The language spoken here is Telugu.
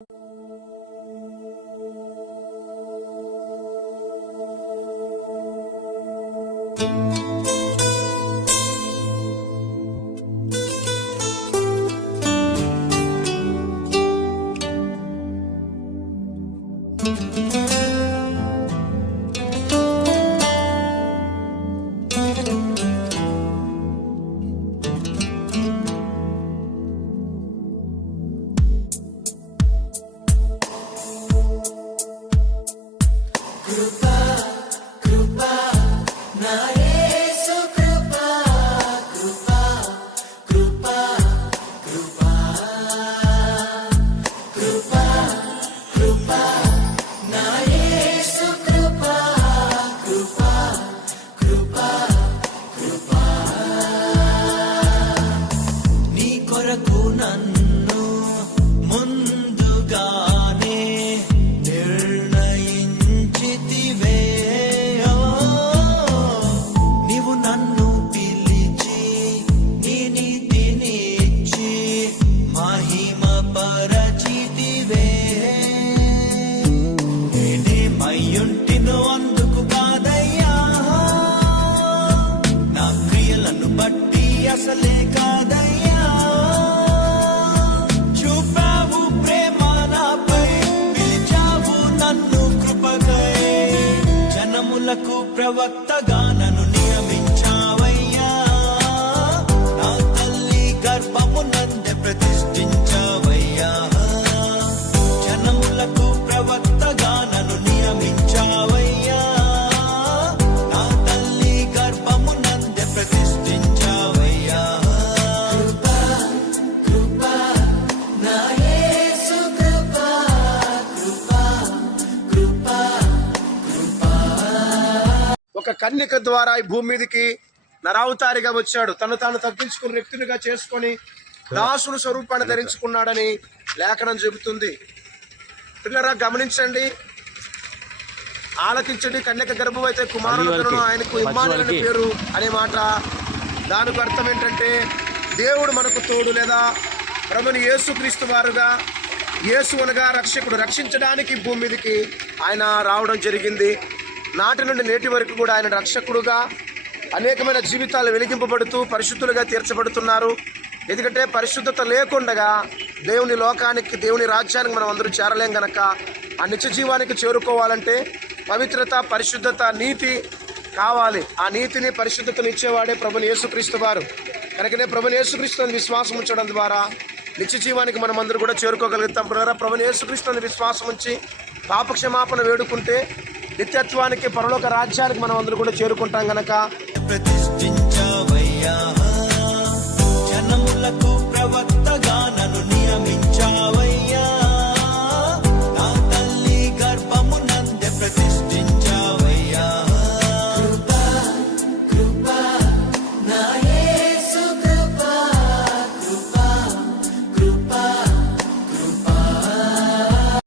Música Goodbye. ప్రవక్తగా నన్ను ఒక కన్యక ద్వారా ఈ భూమి మీదకి నరావతారిగా వచ్చాడు. తను తాను తగ్గించుకుని వ్యక్తునిగా చేసుకొని దాసుని స్వరూపాన్ని ధరించుకున్నాడని లేఖనం చెబుతుంది. పిల్లరా గమనించండి. ఆలకించండి. కన్యక గర్భమైతే కుమారుడు ఆయనకు ఇమ్మానుయేలు అనే పేరు అనే మాట. దానికి అర్థం ఏంటంటే దేవుడు మనకు తోడు లేదా? ప్రభుని యేసుక్రీస్తు వారుగా యేసు అనగా రక్షకుడు. రక్షించడానికి భూమి మీదకి ఆయన రావడం జరిగింది. నాటి నుండి నేటి వరకు కూడా ఆయన రక్షకుడుగా అనేకమైన జీవితాలు వెలిగింపబడుతూ పరిశుద్ధులుగా తీర్చబడుతున్నారు. ఎందుకంటే పరిశుద్ధత లేకుండగా దేవుని లోకానికి దేవుని రాజ్యానికి మనం అందరూ చేరలేం గనక ఆ నిత్య జీవానికి చేరుకోవాలంటే పవిత్రత పరిశుద్ధత నీతి కావాలి. ఆ నీతిని పరిశుద్ధతను ఇచ్చేవాడే ప్రభుని యేసుక్రీస్తు వారు. కనుకనే ప్రభుని యేసుక్రీస్తుని విశ్వాసం ఉంచడం ద్వారా నిత్య జీవానికి మనం అందరూ కూడా చేరుకోగలుగుతాం. ప్రభుని యేసుక్రీస్తుని విశ్వాసం ఉంచి పాపక్షమాపణ వేడుకుంటే నిత్యత్వానికి పరలోక రాజ్యానికి మనం అందరూ కూడా చేరుకుంటాం గనక. ప్రతిష్ఠించవయ్యా.